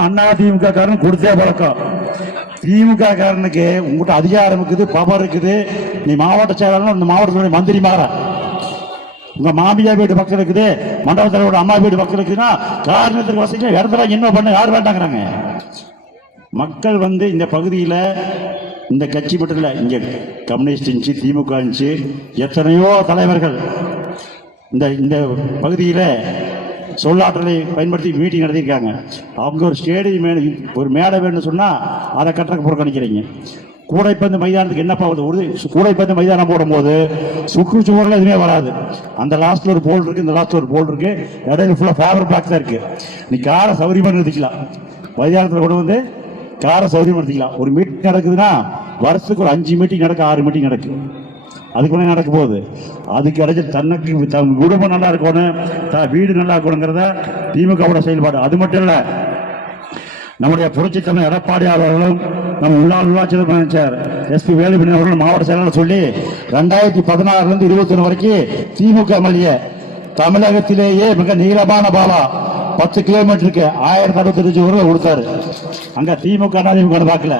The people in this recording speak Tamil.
அதிமுக காரன் கொடுத்தே பழக்கம். திமுக காரனுக்கு உங்ககிட்ட அதிகாரம் இருக்குது, பவர் இருக்குது. நீ மாவட்ட செயலாளர், இந்த மாவட்டத்துடைய மந்திரி மாற, உங்க மாமியா வீடு பக்கம் இருக்குது, மண்டபத்தோட அம்மா வீடு பக்கம் இருக்குன்னா காரணத்துக்கு வசதிக்கு இடத்துல என்ன பண்ண யார் வேண்டாங்கிறாங்க. மக்கள் இந்த பகுதியில் இந்த கட்சி மட்டும் இல்லை, இங்கே கம்யூனிஸ்ட் இருந்துச்சு, திமுக இருந்துச்சு, எத்தனையோ தலைவர்கள் இந்த பகுதியில் சொல்லாற்றலை பயன்படுத்தி மீட்டிங் நடத்தியிருக்காங்க. அவங்க ஒரு ஸ்டேடியம் ஒரு மேடை வேணும்னு சொன்னால் அதை கட்டணக்கு புறக்கணிக்கிறீங்க. கூடைப்பந்து மைதானத்துக்கு என்னப்பா வருது? கூடைப்பந்து மைதானம் போடும்போது சுற்றுச்சுவரில் எதுவுமே வராது. அந்த லாஸ்ட்ல ஒரு போல் இருக்கு, இந்த லாஸ்ட்ல ஒரு போல் இருக்கு, இடையில ஃபுல்லாக ஃபேவர் பிளாக் தான் இருக்கு. நீ காரை சௌகரியமாக நிறுத்திக்கலாம், மைதானத்தில் கொண்டு காரை சௌகரியமாக நிறுத்திக்கலாம். ஒரு மீட்டிங் நடக்குதுன்னா வருஷத்துக்கு ஒரு 5 மீட்டிங் நடக்கும், 6 மீட்டிங் நடக்கும். அதுக்கு முன்னாடி நடக்க போகுது. அதுக்கு இடைச்சி தனக்கு தன் குடும்பம் நல்லா இருக்கணும், வீடு நல்லா இருக்கணுங்கிறத திமுகவோட செயல்பாடு. அது மட்டும் இல்லை, நம்முடைய புரட்சி தலைவர் எடப்பாடியார் அவர்களும் நம்ம முன்னாள் உள்ளாட்சி அமைச்சர் SP வேலுமணி அவர்கள் மாவட்ட செயலாளர் சொல்லி 2016 21 வரைக்கும் திமுக எம்எல்ஏ தமிழகத்திலேயே மிக நீளமான பாலம் 10 கிலோமீட்டருக்கு 1065 ரூபாய் கொடுத்தாரு. அங்க திமுக அதிமுக பார்க்கல.